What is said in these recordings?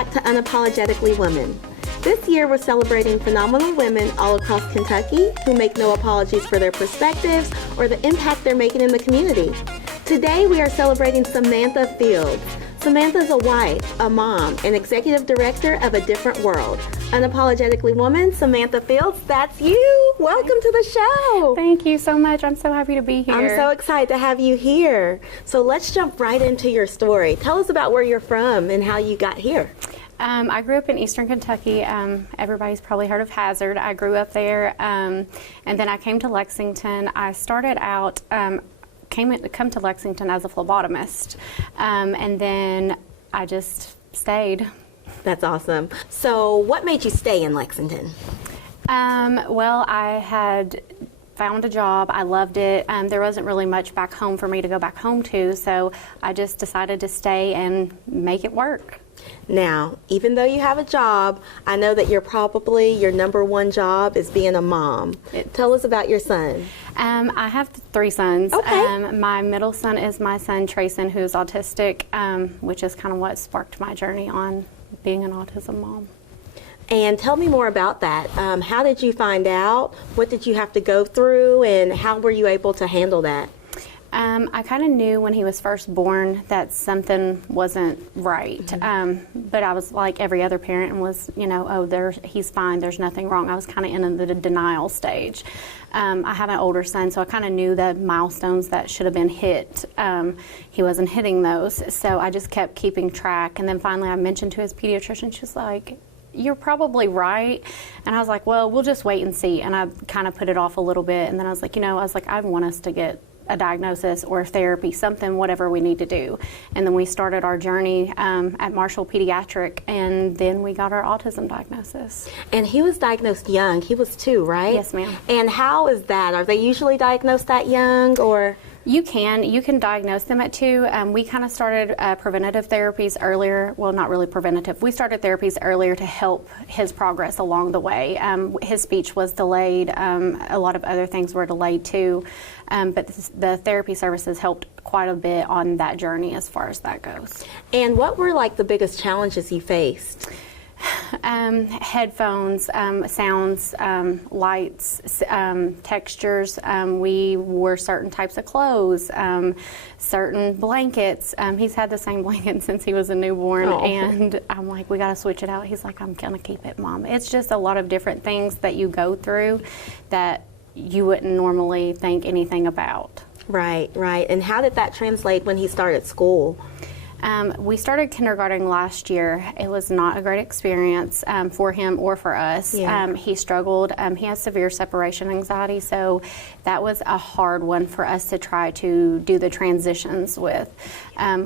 back to Unapologetically Woman. This year we're celebrating phenomenal women all across Kentucky who make no apologies for their perspectives or the impact they're making in the community. Today we are celebrating Samantha Fields. Samantha is a wife, a mom, and executive director of A Different World. Unapologetically Woman, Samantha Fields, that's you. Welcome to the show. Thank you so much. I'm so happy to be here. I'm so excited to have you here. So let's jump right into your story. Tell us about where you're from and how you got here. I grew up in Eastern Kentucky. Everybody's probably heard of Hazard. I grew up there, and then I came to Lexington. I started out, come to Lexington as a phlebotomist, and then I just stayed. That's awesome. So what made you stay in Lexington? Well, I had found a job. I loved it. There wasn't really much back home for me to go back home to, so I just decided to stay and make it work. Now, even though you have a job, I know that your number one job is being a mom. Tell us about your son. I have 3 sons. Okay. My middle son is my son, Trayson, who's autistic, which is kind of what sparked my journey on being an autism mom. And tell me more about that. How did you find out? What did you have to go through? And how were you able to handle that? I kind of knew when he was first born that something wasn't right. But I was like every other parent and was, he's fine, there's nothing wrong. I was kind of in the denial stage. I have an older son, so I kind of knew the milestones that should have been hit. He wasn't hitting those, so I just kept keeping track. And then finally I mentioned to his pediatrician, she's like, "You're probably right." And I was like, "Well, we'll just wait and see." And I kind of put it off a little bit. And then I was like, I want us to get a diagnosis or therapy, something, whatever we need to do. And then we started our journey at Marshall Pediatric, and then we got our autism diagnosis. And he was diagnosed young. He was 2, right? Yes, ma'am. And how is that? Are they usually diagnosed that young, or? You can diagnose them at 2. We kind of started preventative therapies earlier. Well, not really preventative. We started therapies earlier to help his progress along the way. His speech was delayed. A lot of other things were delayed too. But the therapy services helped quite a bit on that journey as far as that goes. And what were like the biggest challenges you faced? Headphones, sounds, lights, textures. We wore certain types of clothes, certain blankets. He's had the same blanket since he was a newborn, and I'm like, we got to switch it out. He's like, I'm going to keep it, Mom. It's just a lot of different things that you go through that you wouldn't normally think anything about. Right. And how did that translate when he started school? We started kindergarten last year. It was not a great experience for him or for us. Yeah. He struggled. He has severe separation anxiety, so that was a hard one for us to try to do the transitions with.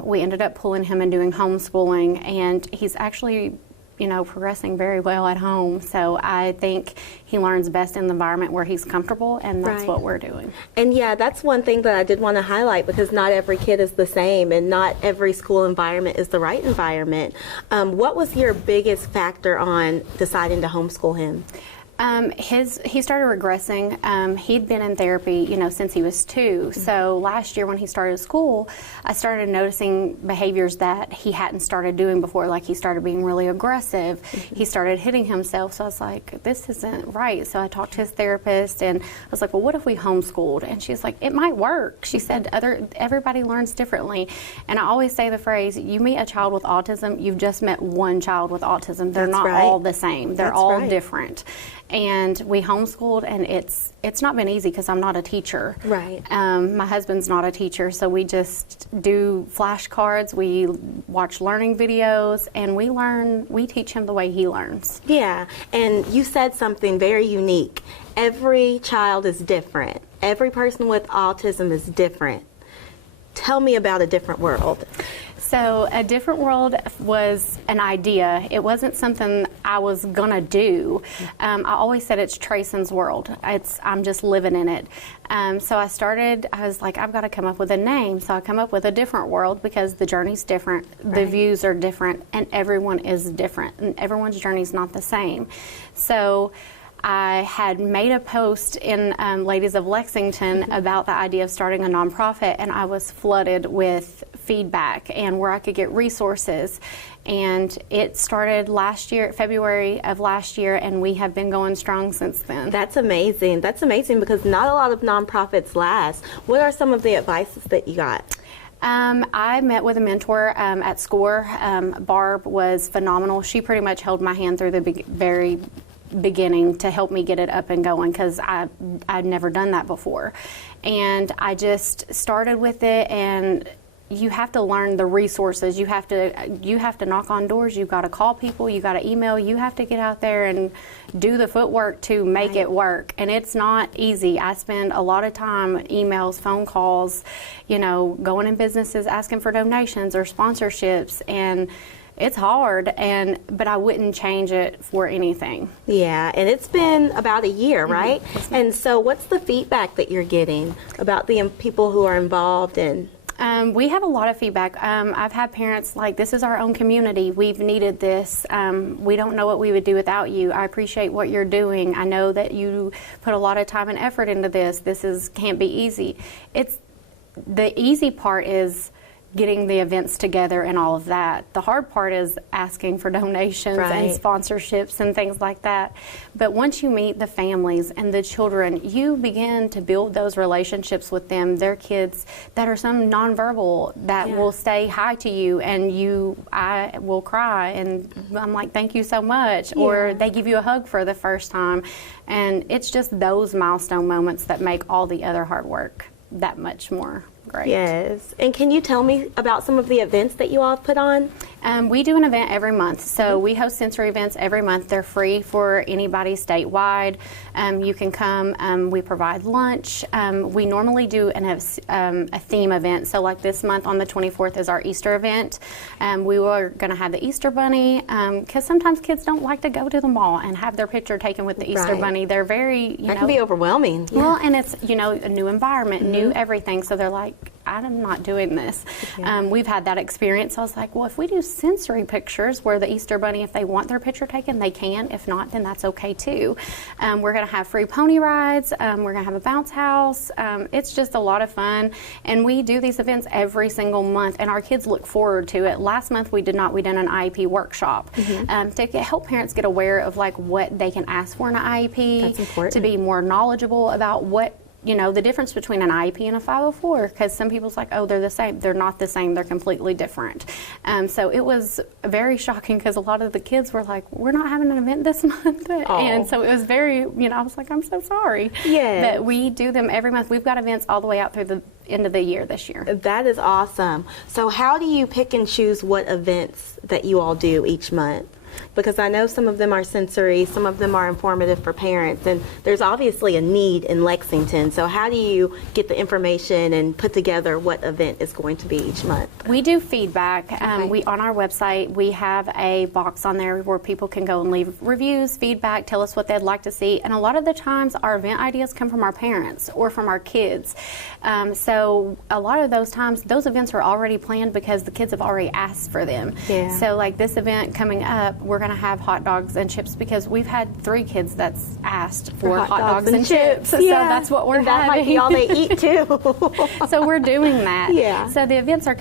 We ended up pulling him and doing homeschooling, and he's actually progressing very well at home. So I think he learns best in the environment where he's comfortable, and that's what we're doing. And yeah, that's one thing that I did want to highlight, because not every kid is the same, and not every school environment is the right environment. What was your biggest factor on deciding to homeschool him? He started regressing. He'd been in therapy, since he was 2. So last year when he started school, I started noticing behaviors that he hadn't started doing before. Like he started being really aggressive. He started hitting himself. So I was like, this isn't right. So I talked to his therapist, and I was like, well, what if we homeschooled? And she's like, it might work. She said, everybody learns differently. And I always say the phrase, you meet a child with autism, you've just met one child with autism. They're not all the same. They're all different. And we homeschooled, and it's not been easy because I'm not a teacher. Right. My husband's not a teacher, so we just do flashcards, we watch learning videos, and we teach him the way he learns. Yeah, and you said something very unique. Every child is different. Every person with autism is different. Tell me about A Different World. So A Different World was an idea. It wasn't something I was gonna do. I always said it's Trayson's world. I'm just living in it. So I was like, I've got to come up with a name. So I come up with A Different World because the journey's different, the views are different, and everyone is different, and everyone's journey's not the same. So I had made a post in Ladies of Lexington about the idea of starting a nonprofit, and I was flooded with feedback and where I could get resources. And it started last year, February of last year, and we have been going strong since then. That's amazing. That's amazing because not a lot of nonprofits last. What are some of the advices that you got? I met with a mentor at SCORE. Barb was phenomenal. She pretty much held my hand through the very beginning to help me get it up and going because I'd never done that before. And I just started with it, and you have to learn the resources. You have to knock on doors. You've got to call people. You got to email. You have to get out there and do the footwork to make it work. And it's not easy. I spend a lot of time emails, phone calls, going in businesses asking for donations or sponsorships, and it's hard, but I wouldn't change it for anything. Yeah, and it's been about a year, right? Mm-hmm. And so what's the feedback that you're getting about the people who are involved in? We have a lot of feedback. I've had parents like, this is our own community. We've needed this. We don't know what we would do without you. I appreciate what you're doing. I know that you put a lot of time and effort into this. Can't be easy. The easy part is getting the events together and all of that. The hard part is asking for donations and sponsorships and things like that. But once you meet the families and the children, you begin to build those relationships with them. Their kids that are some nonverbal that will say hi to you, and I will cry and I'm like, thank you so much. Or they give you a hug for the first time. And it's just those milestone moments that make all the other hard work that much more great. Yes. And can you tell me about some of the events that you all have put on? We do an event every month. So we host sensory events every month. They're free for anybody statewide. You can come. We provide lunch. We normally do a theme event. So like this month on the 24th is our Easter event. We were going to have the Easter Bunny because sometimes kids don't like to go to the mall and have their picture taken with the Easter Bunny. They're very, that can be overwhelming. Yeah. Well, and it's, a new environment, new everything. So they're like, I'm not doing this. We've had that experience. I was like, well, if we do sensory pictures where the Easter Bunny, if they want their picture taken, they can. If not, then that's okay too. We're going to have free pony rides. We're going to have a bounce house. It's just a lot of fun. And we do these events every single month, and our kids look forward to it. Last month we did an IEP workshop to help parents get aware of like what they can ask for in an IEP. That's important. To be more knowledgeable about what the difference between an IEP and a 504, because some people's like, oh, they're the same. They're not the same. They're completely different. So it was very shocking because a lot of the kids were like, we're not having an event this month. And so it was very, I was like, I'm so sorry. Yeah. But we do them every month. We've got events all the way out through the end of the year this year. That is awesome. So how do you pick and choose what events that you all do each month? Because I know some of them are sensory, some of them are informative for parents, and there's obviously a need in Lexington. So how do you get the information and put together what event is going to be each month? We do feedback. We on our website, we have a box on there where people can go and leave reviews, feedback, tell us what they'd like to see. And a lot of the times our event ideas come from our parents or from our kids. So a lot of those times, those events are already planned because the kids have already asked for them. Yeah. So like this event coming up, we're going to have hot dogs and chips because we've had 3 kids that's asked for hot dogs and chips. So that's what we're having. That might be all they eat too. So we're doing that. Yeah. So the events are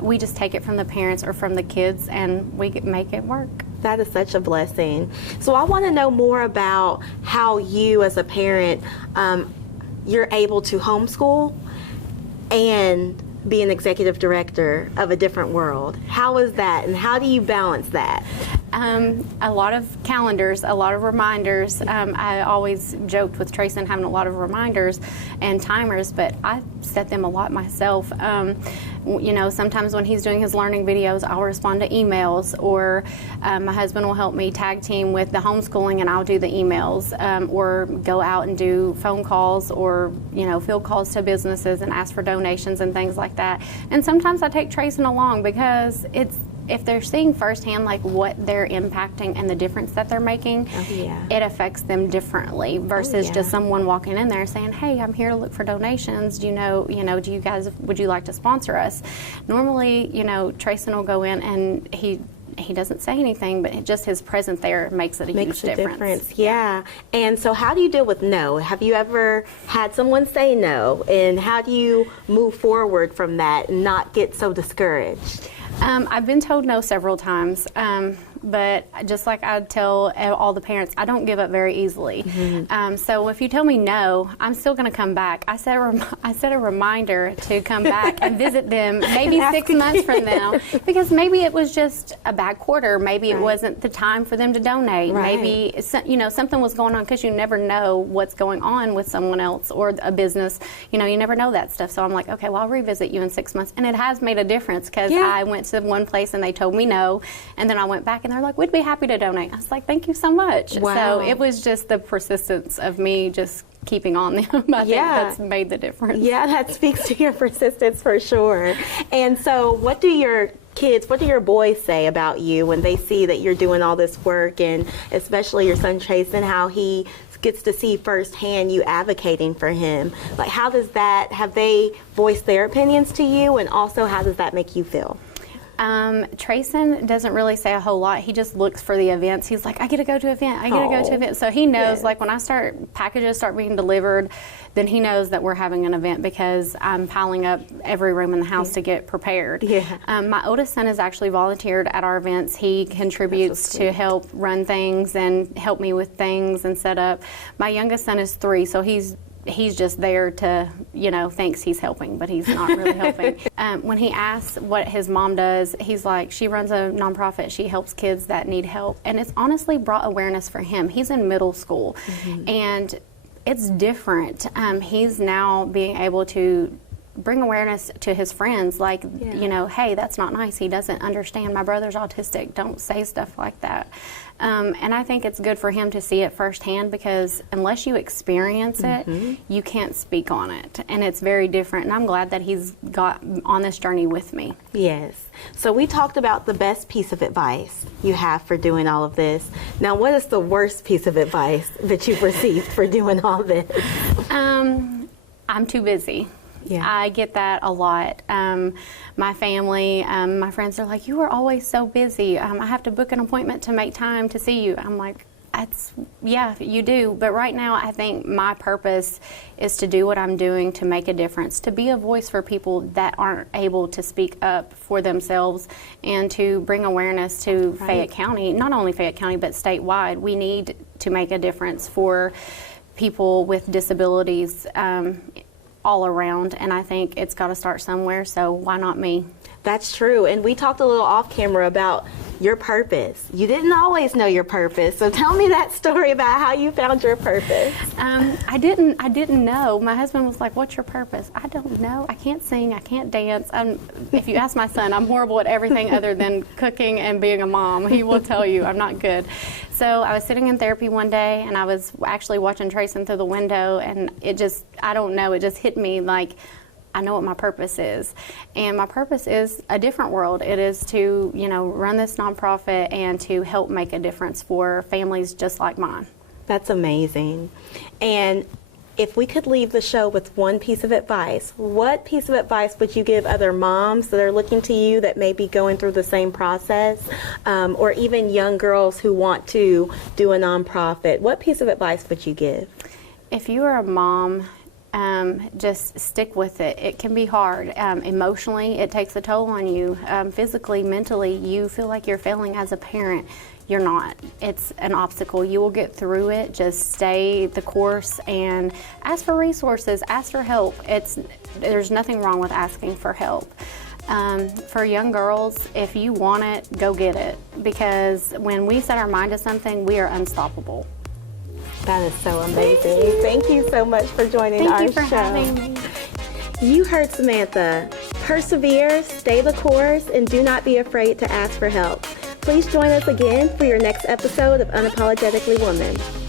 we just take it from the parents or from the kids and we make it work. That is such a blessing. So I want to know more about how you as a parent, you're able to homeschool and be an executive director of a different world. How is that, and how do you balance that? A lot of calendars, a lot of reminders. I always joked with Trayson having a lot of reminders and timers, but I set them a lot myself. Sometimes when he's doing his learning videos, I'll respond to emails, or my husband will help me tag team with the homeschooling and I'll do the emails, or go out and do phone calls or, field calls to businesses and ask for donations and things like that. And sometimes I take Trayson along because if they're seeing firsthand like what they're impacting and the difference that they're making, it affects them differently versus just someone walking in there saying, hey, I'm here to look for donations. Do would you like to sponsor us? Normally, Trayson will go in and he doesn't say anything, but just his presence there makes it a huge difference. Yeah. And so how do you deal with no? Have you ever had someone say no, and how do you move forward from that and not get so discouraged? I've been told no several times, but just like I tell all the parents, I don't give up very easily. So if you tell me no, I'm still going to come back. I set a reminder to come back and visit them maybe 6 months from now, because maybe it was just a bad quarter. Maybe it wasn't the time for them to donate. Maybe something was going on, because you never know what's going on with someone else or a business. You never know that stuff. So I'm like, okay, well, I'll revisit you in 6 months. And it has made a difference, because I went to one place and they told me no, and then I went back and they're like, we'd be happy to donate. I was like, thank you so much. Wow. So it was just the persistence of me just keeping on them. I think that's made the difference. Yeah, that speaks to your persistence for sure. And so what do your boys say about you when they see that you're doing all this work, and especially your son Trayson, how he gets to see firsthand you advocating for him? Like, have they voiced their opinions to you, and also how does that make you feel? Trayson doesn't really say a whole lot. He just looks for the events. He's like, I get to go to an event. I get to go to an event. So he knows, like, when packages start being delivered, then he knows that we're having an event, because I'm piling up every room in the house to get prepared. My oldest son has actually volunteered at our events. He contributes to help run things and help me with things and set up. My youngest son is 3, so he's just there to, thinks he's helping, but he's not really helping. When he asks what his mom does, he's like, she runs a nonprofit. She helps kids that need help. And it's honestly brought awareness for him. He's in middle school, and it's different. He's now being able to bring awareness to his friends, like, hey, that's not nice. He doesn't understand. My brother's autistic. Don't say stuff like that. And I think it's good for him to see it firsthand, because unless you experience it, you can't speak on it. And it's very different. And I'm glad that he's got on this journey with me. Yes. So we talked about the best piece of advice you have for doing all of this. Now, what is the worst piece of advice that you've received for doing all this? I'm too busy. I get that a lot. My family, my friends are like, you are always so busy. I have to book an appointment to make time to see you. I'm like, yeah, you do. But right now, I think my purpose is to do what I'm doing to make a difference, to be a voice for people that aren't able to speak up for themselves, and to bring awareness to Fayette County, not only Fayette County, but statewide. We need to make a difference for people with disabilities all around, and I think it's got to start somewhere, so why not me? That's true. And we talked a little off camera about your purpose. You didn't always know your purpose, so tell me that story about how you found your purpose. I didn't know. My husband was like, what's your purpose? I don't know. I can't sing. I can't dance. If you ask my son, I'm horrible at everything other than cooking and being a mom. He will tell you I'm not good. So I was sitting in therapy one day, and I was actually watching Trayson through the window, and it just hit me like, I know what my purpose is. And my purpose is a different world. It is to, run this nonprofit and to help make a difference for families just like mine. That's amazing. And if we could leave the show with one piece of advice, what piece of advice would you give other moms that are looking to you that may be going through the same process, or even young girls who want to do a nonprofit? What piece of advice would you give? If you are a mom, just stick with it. It can be hard. Emotionally, it takes a toll on you. Physically, mentally, you feel like you're failing as a parent. You're not. It's an obstacle. You will get through it. Just stay the course and ask for resources, ask for help. There's nothing wrong with asking for help. For young girls, if you want it, go get it. Because when we set our mind to something, we are unstoppable. That is so amazing. Thank you so much for joining our show. Thank you for having me. You heard Samantha. Persevere, stay the course, and do not be afraid to ask for help. Please join us again for your next episode of Unapologetically Woman.